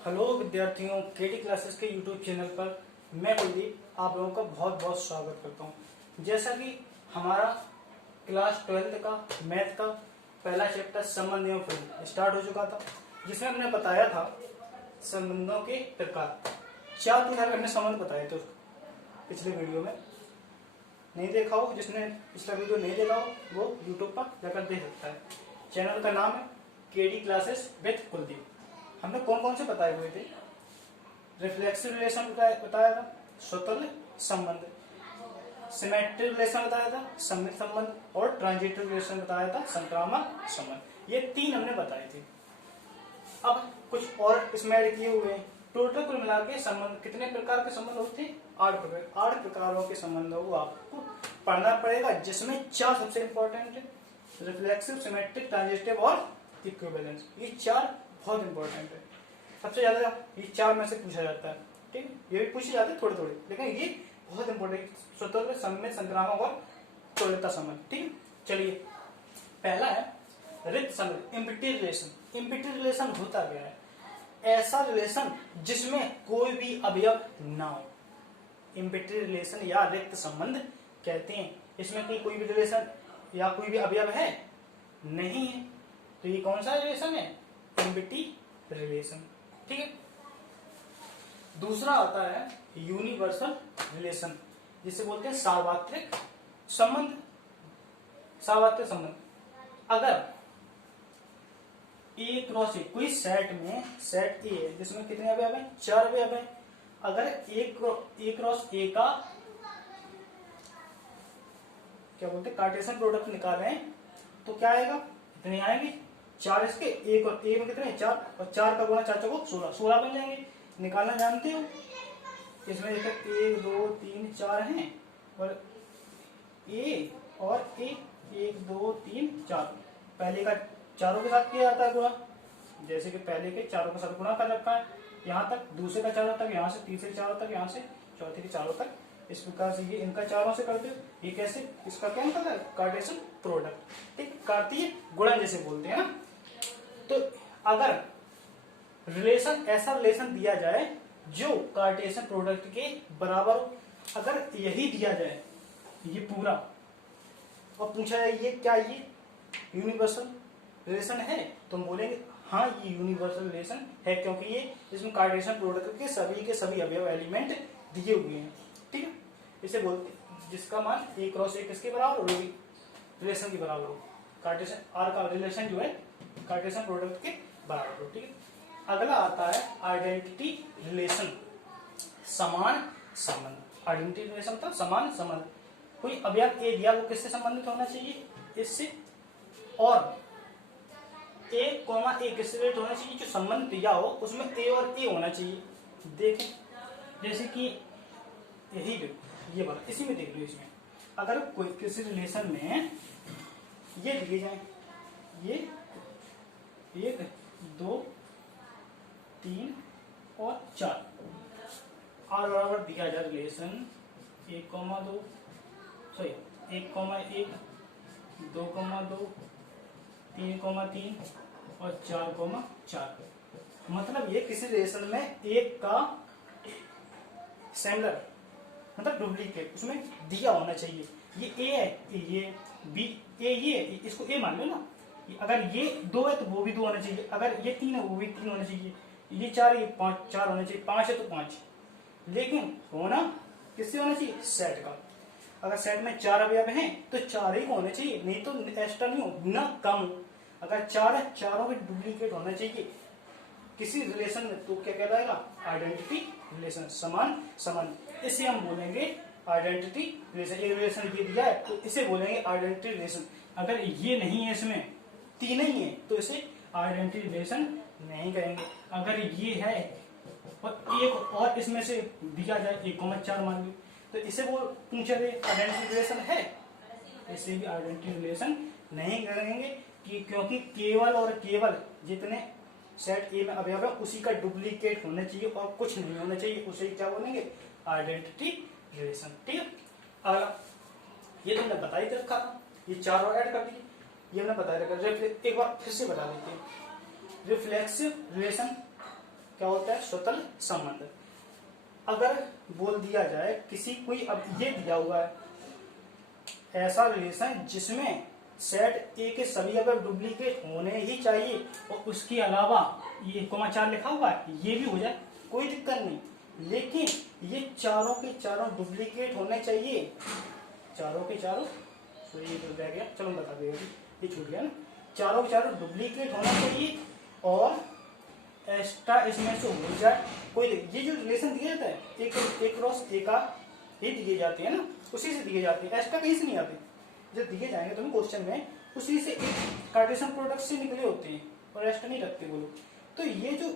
Hello विद्यार्थियों, केटी classes के YouTube channel पर मैं कुलदीप आप लोगों का बहुत बहुत स्वागत करता हूं। जैसा कि हमारा क्लास 12th का मैथ का पहला चैप्टर संबंध एवं फलन स्टार्ट हो चुका था, जिसमें हमने बताया था संबंधों के प्रकार। 4 प्रकार के हमने संबंध बताए थे पिछले वीडियो में। नहीं देखा हो, जिसने पिछला वीडियो नहीं देखा हो वो यूट्यूब पर जाकर देख सकता है। चैनल का नाम है केटी क्लासेस विद कुलदीप। हमने कौन कौन से बताए हुए थे? रिफ्लेक्सिव रिलेशन बताया था, स्वतंत्र संबंध, सिमेट्रिक रिलेशन बताया था, सममित संबंध, और ट्रांजिटिव रिलेशन बताया था, संक्रामक संबंध। ये 3 हमने बताए थे। अब कुछ और इसमें ऐड किए हुए हैं। टोटल कुल मिला के संबंध कितने प्रकार के संबंध होते थे? 8 प्रकार। 8 प्रकारों के संबंधों को आपको पढ़ना पड़ेगा, जिसमें 4 सबसे इंपॉर्टेंट है: रिफ्लेक्सिव, सिमेट्रिक, ट्रांजिटिव और इक्विवेलेंस। ये 4 बहुत इंपॉर्टेंट है। सबसे ज्यादा ये 4 में से पूछा जाता है। ठीक है, ये भी पूछे जाते हैं थोड़े थोड़े, लेकिन ये बहुत इंपॉर्टेंट, स्वतंत्र, सममित, संक्रामक और तुल्यता संबंध। ठीक, चलिए पहला है रिक्त संबंध, इम्पिटी रिलेशन। इम्पिटी रिलेशन होता क्या है? ऐसा रिलेशन जिसमें कोई भी अवयव ना हो, इम्पिटी रिलेशन या रिक्त संबंध कहते हैं। इसमें कोई भी रिलेशन या कोई भी अवयव है नहीं है, तो ये कौन सा रिलेशन है? Empty relation. ठीक है। दूसरा आता है यूनिवर्सल रिलेशन, जिसे बोलते हैं सार्वत्रिक संबंध। सार्वत्रिक संबंध, अगर ए क्रॉस ए, कोई सेट में सेट ए है जिसमें कितने अवयव हैं? 4 अवयव हैं। अगर ए क्रॉस ए का क्या बोलते हैं कार्टेशियन प्रोडक्ट निकालें तो क्या आएगा? इतने आएंगे। 4 इसके, एक और ए में कितने? 4, और 4 का गुणा 4 चौको 16, 16 बन जाएंगे। निकालना जानते हो? इसमें देखो 1 2 3 4 हैं, और ए और ए 1 2 3 4, पहले का चारों के साथ किया जाता है गुणा, जैसे कि पहले के चारों के साथ गुणा कर रखा है यहाँ तक, दूसरे का चारों तक, यहाँ से तीसरे चारों तक, यहाँ से चौथे के चारों तक। इस प्रकार से ये इनका चारों से करते हो। ये कैसे? इसका क्या निकलता है? Cartesian product. ठीक, कार्तीय गुणन जैसे बोलते हैं ना। तो अगर रिलेशन, ऐसा रिलेशन दिया जाए जो कार्टेशियन प्रोडक्ट के बराबर हो, अगर यही दिया जाए ये पूरा, और पूछा जाए ये क्या, ये यूनिवर्सल रिलेशन है, तो हम बोलेंगे हाँ ये यूनिवर्सल रिलेशन है, क्योंकि ये इसमें कार्टेशियन प्रोडक्ट के सभी अवयव एलिमेंट दिए हुए हैं। ठीक है, इसे बोलते जिसका मान ए क्रॉस ए किसके बराबर हो, रिलेशन के बराबर हो। कार्टेशियन आर का रिलेशन जो है कार्टेशियन प्रोडक्ट के बराबर हो। ठीक है, अगला आता है आइडेंटिटी रिलेशन, समान संबंध। आइडेंटिटी रिलेशन था समान संबंध। कोई अवयव ए दिया, वो किससे संबंधित होना चाहिए? इससे। और ए कॉमा ए किससे रिलेटेड होना चाहिए? जो संबंध दिया हो उसमें ए और ए होना चाहिए। देखें, जैसे कि यही ये बात इसी में देख लो। इसमें अगर कोई किसी रिलेशन में ये दिए जाए, ये 1 2 3 और 4, आर बराबर दिया जाए रिलेशन 1,2 सॉरी 1,1 2,2 3,3 और 4,4। मतलब ये किसी रिलेशन में एक का सिमिलर मतलब डुप्लीकेट उसमें दिया होना चाहिए। ये ए है, ये बी, ए ये, इसको ए मान लो ना। अगर ये 2 है तो वो भी 2 होना चाहिए, अगर ये 3 है वो भी 3 होना चाहिए, ये 4 है 4 होना चाहिए, 5 है तो 5। लेकिन होना किससे होना चाहिए? सेट का। अगर सेट में 4 अवयव हैं तो 4 ही होने चाहिए, नहीं तो एक्स्ट्रा नहीं हो, ना कम। अगर 4 है, चारों में डुप्लीकेट होना चाहिए किसी रिलेशन में, तो क्या कहलाएगा? आइडेंटिटी रिलेशन, समान संबंध। इसे हम बोलेंगे आइडेंटिटी रिलेशन। एक रिलेशन ये दिया है तो इसे बोलेंगे आइडेंटिटी रिलेशन। अगर ये नहीं है, इसमें 3 ही है, तो इसे आइडेंटिटी रिलेशन नहीं कहेंगे। अगर ये है और एक और इसमें से दिया जाए 1,4 मान लो, तो इसे वो पूछे आइडेंटिटी रिलेशन है, इसे भी आइडेंटिटी रिलेशन नहीं कहेंगे। क्योंकि केवल और केवल जितने सेट ए में अवयव है उसी का डुप्लीकेट होना चाहिए और कुछ नहीं होना चाहिए, उसे क्या बोलेंगे? Identity relation. ठीक है, अगला ये तुमने बता ही रखा था, ये 4 और ऐड कर दिए, ये हमने बताया रखा। एक बार फिर से बता देते हैं। रिफ्लेक्सिव रिलेशन क्या होता है, स्वतल संबंध। अगर बोल दिया जाए किसी कोई, अब ये दिया हुआ है ऐसा रिलेशन जिसमें सेट ए के सभी अगर डुप्लीकेट होने ही चाहिए और उसके अलावा ये कोमा 4 लिखा हुआ है ये भी हो जाए, कोई दिक्कत नहीं, लेकिन ये चारों के चारों डुप्लीकेट होने चाहिए, चारों के चारों, तो ये तो रह गया, चलो बता देगा, ये छूट गया ना, चारों के चारों डुप्लीकेट होना चाहिए और एक्स्ट्रा इसमें से हो जाए कोई। ये जो रिलेशन दिया जाता है एक क्रॉस ए का, ये दिए जाते हैं ना, उसी से दिए जाते हैं, एक्स्ट्रा कहीं से नहीं आते, जब दिए जाएंगे तुम्हें क्वेश्चन में उसी से एक कार्टेशियन प्रोडक्ट से निकले होते हैं और एक्स्ट्रा नहीं रखते वो लोग। तो ये जो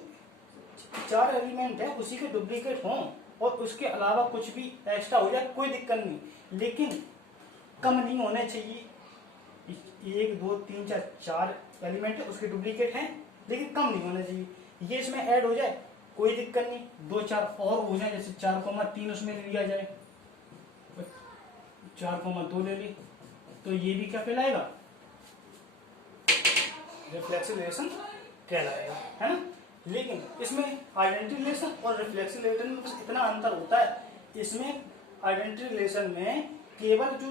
4 एलिमेंट है उसी के डुप्लीकेट हों और उसके अलावा कुछ भी एक्स्ट्रा हो जाए कोई दिक्कत नहीं, लेकिन कम नहीं होने चाहिए। 1 2 3 4 एलिमेंट है उसके डुप्लीकेट हैं लेकिन कम नहीं होना चाहिए। ये इसमें ऐड हो जाए कोई दिक्कत नहीं, 2 4 और हो जाए, जैसे 4,3 उसमें ले लिया जाए, 4,2 ले ली, तो ये भी क्या कहलाएगा, रिफ्लेक्सिव रिलेशन कहलाएगा, है ना। लेकिन इसमें आइडेंटिटी रिलेशन और रिफ्लेक्सिव रिलेशन में बस इतना अंतर होता है, इसमें आइडेंटिटी रिलेशन में केवल जो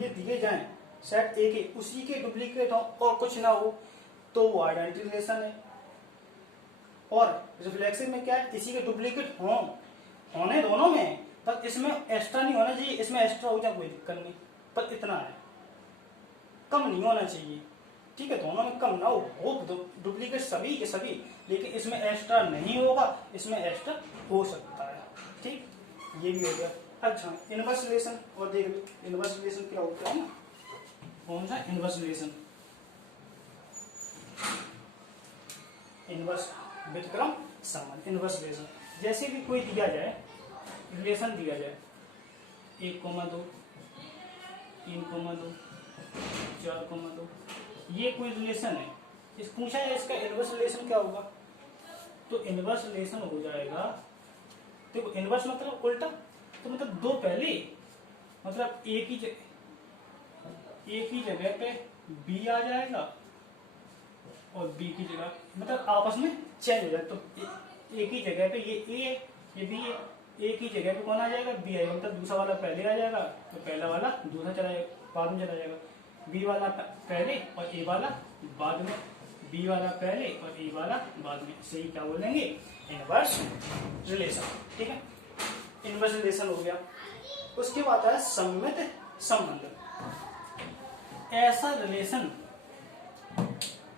ये दिए जाएं सेट ए के उसी के डुप्लीकेट हो और कुछ ना हो तो वो आइडेंटिटी रिलेशन है, और रिफ्लेक्सिव में क्या है, इसी के डुप्लीकेट होने दोनों में, पर इसमें एक्स्ट्रा नहीं होना चाहिए, इसमें एक्स्ट्रा हो जाए कोई दिक्कत नहीं, पर इतना है कम नहीं होना चाहिए, ठीक है, दोनों में कम ना हो डुप्लीकेट सभी के सभी, लेकिन इसमें एक्स्ट्रा नहीं होगा, इसमें एक्स्ट्रा हो सकता है, ठीक, ये भी हो गया। अच्छा, इनवर्स रिलेशन और देख लो, इनवर्स रिलेशन क्या होता है ना, कौन सा इनवर्स रिलेशन, इनवर्स व्युत्क्रम संबंध, इनवर्स रिलेशन, जैसे भी कोई दिया जाए रिलेशन दिया जाए 1,2 3,2 4,2, ये कोई रिलेशन है, इस पूछा है इसका इनवर्स रिलेशन क्या होगा, तो इनवर्स रिलेशन हो जाएगा, देखो इनवर्स मतलब उल्टा, तो मतलब 2 पहले, मतलब एक ही जगह पे बी आ जाएगा और बी की जगह मतलब आपस में चेंज हो जाए, तो एक ही जगह पे ये ए है ये बी है, एक ही जगह पे कौन आ जाएगा, बी आएगा, मतलब दूसरा वाला पहले आ जाएगा तो पहला वाला दूसरा चला जाएगा, बाद में चला जाएगा, बी वाला पहले और ए वाला बाद में, बी वाला पहले और ए वाला बाद में, इसे क्या बोलेंगे, इनवर्स रिलेशन, ठीक है, इनवर्स रिलेशन हो गया। उसके बाद है सममित संबंध, ऐसा रिलेशन,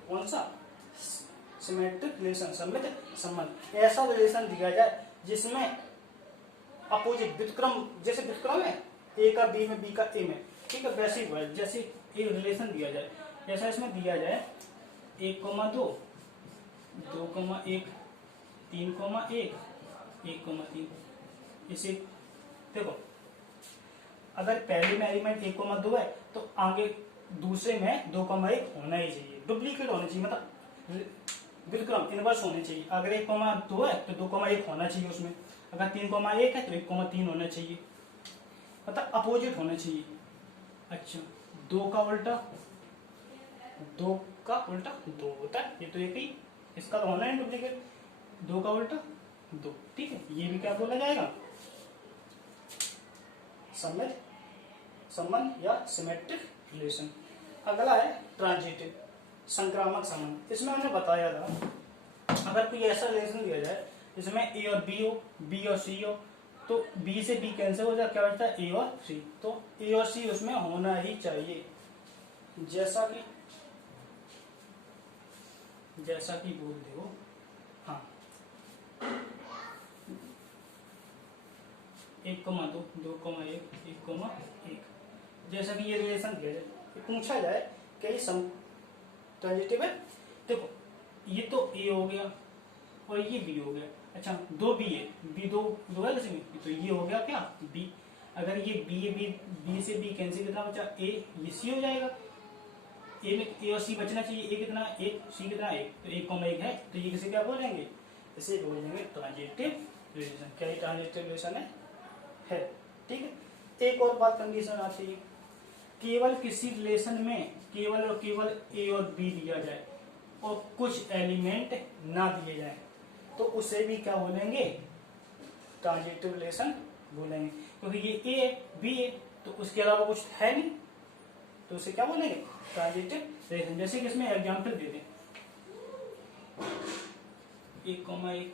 कौन सा, सिमेट्रिक रिलेशन, सममित संबंध, ऐसा रिलेशन दिया जाए जिसमें अपोजिट व्युत्क्रम, जैसे व्युत्क्रम है ए का बी में बी का ए में, ठीक है, वैसे ही जैसे एक रिलेशन दिया जाए, जैसा इसमें दिया जाए 1,2 2,1 3,1 1,3, इसे देखो अगर पहले में एलिमेंट 1,2 है तो आगे दूसरे में 2,1 होना ही चाहिए, डुप्लीकेट होना चाहिए, मतलब व्युत्क्रम इनवर्स होने चाहिए, अगर 1,2 है तो 2,1 होना चाहिए उसमें, अगर 3,1 है तो 1,3 होना चाहिए, मतलब अपोजिट होना चाहिए। अच्छा, 2 का उल्टा 2 होता है, ये तो एक ही, इसका तो होना है डुप्लीकेट, 2 का उल्टा 2, ठीक है, ये भी क्या बोला जाएगा, सममित संबंध या सिमेट्रिक रिलेशन। अगला है ट्रांजिटिव संक्रामक संबंध, इसमें हमने बताया था अगर कोई ऐसा रिलेशन दिया जाए जिसमें ए और बी हो, बी और सी हो, तो बी से बी कैंसिल हो जाए, क्या बचता है ए और सी, तो ए और सी उसमें होना ही चाहिए, जैसा कि बोल दो, हाँ 1,2 2,1 1,1, जैसा कि ये रिलेशन दिया जाए, पूछा जाए कि ये ट्रांजिटिव है, देखो ये तो ए हो गया और ये बी हो गया, अच्छा 2 बी है, बी दो है किसी में, तो ये हो गया क्या बी, अगर ये बी से बी कैंसिल, कितना बचा ए, ये सी हो जाएगा, ए में ए और सी बचना चाहिए, ए कितना 1 सी कितना 1, तो 1,1 है, तो ये किसे क्या बोलेंगे, इसे बोलेंगे ट्रांजिटिव रिलेशन। क्या ये ट्रांजिटिव रिलेशन है, ठीक है। एक और बात कंडीशन आती है, केवल किसी रिलेशन में केवल और केवल ए और बी दिया जाए और कुछ एलिमेंट ना दिए जाए, तो उसे भी क्या बोलेंगे, ट्रांजिटिव रिलेशन बोलेंगे, क्योंकि ये ए है, बी है, तो उसके अलावा कुछ है नहीं, तो उसे क्या बोलेंगे, ट्रांजिटिव रिलेशन। जैसे कि इसमें एग्जाम्पल दे दें, 1,1,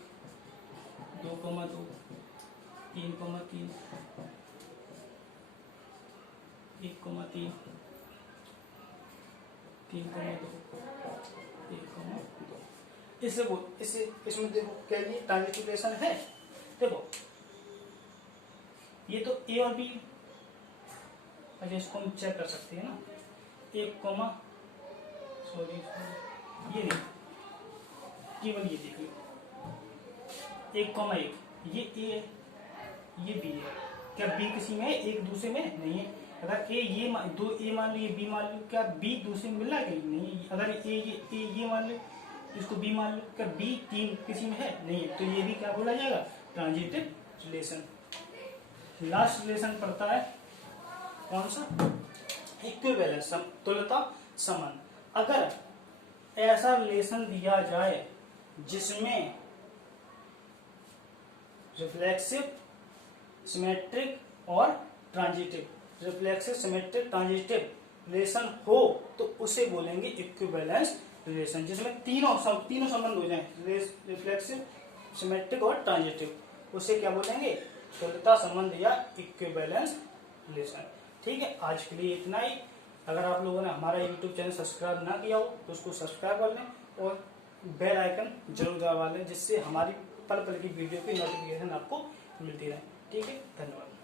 2,2, 3,3, 1,3, 3,2, 1,2। इसमें देखो क्या ये ट्रांजिटिव रिलेशन है। देखो ये तो ए और बी, अच्छा इसको हम चेक कर सकते हैं ना, 1, सॉरी ये नहीं, केवल ये देख लो, 1,1 ये ए है, ये बी है, क्या बी किसी में है, एक दूसरे में नहीं है। अगर ए ये दो ए मान लो, ये बी मान लो, क्या बी दूसरे में मिल रहा है कहीं, नहीं। अगर ये मान लो, इसको बी मान लो, क्या बी तीन किसी में है, नहीं है, तो ये भी क्या बोला जाएगा, ट्रांजिटिव रिलेशन। लास्ट रिलेशन पड़ता है कौन सा, इक्विवेलेंस, तुल्यता संबंध। अगर ऐसा रिलेशन दिया जाए जिसमें रिफ्लेक्सिव, सिमेट्रिक और transitive, reflexive, symmetric, transitive relation हो, तो उसे बोलेंगे इक्विवेलेंस रिलेशन, जिसमें तीनों संबंध हो जाए, रिफ्लेक्सिव, सिमेट्रिक और ट्रांजिटिव, उसे क्या बोलेंगे, तुल्यता संबंध या इक्विवेलेंस रिलेशन। ठीक है, आज के लिए इतना ही। अगर आप लोगों ने हमारा YouTube चैनल सब्सक्राइब ना किया हो तो उसको सब्सक्राइब कर लें और बेल आइकन जरूर दबा लें, जिससे हमारी पल पल की वीडियो की नोटिफिकेशन आपको मिलती रहे। ठीक है, धन्यवाद।